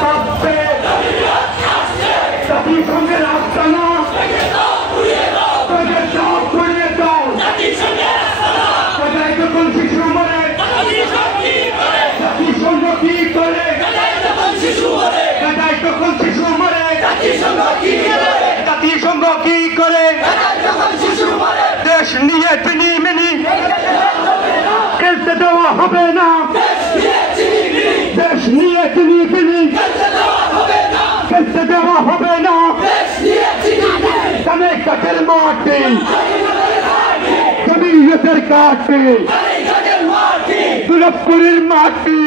তবে জাতিসংঘের আস্তানা তাদের সব ঘুরিয়ে দাও। কোথায় যখন শিশু মরে জাতিসংঘ কি করে? কোথায় যখন শিশু মরে জাতিসংঘ কি করে? দেশ নিয়ে তিনি মিনি খেলতে দেওয়া হবে না। দেশ নিয়ে তিনি মিনি খেলতে দেওয়া হবে না। কানে কাঠের মাটি জমিয়তের কাঠে দুর্গাপুরের মাটি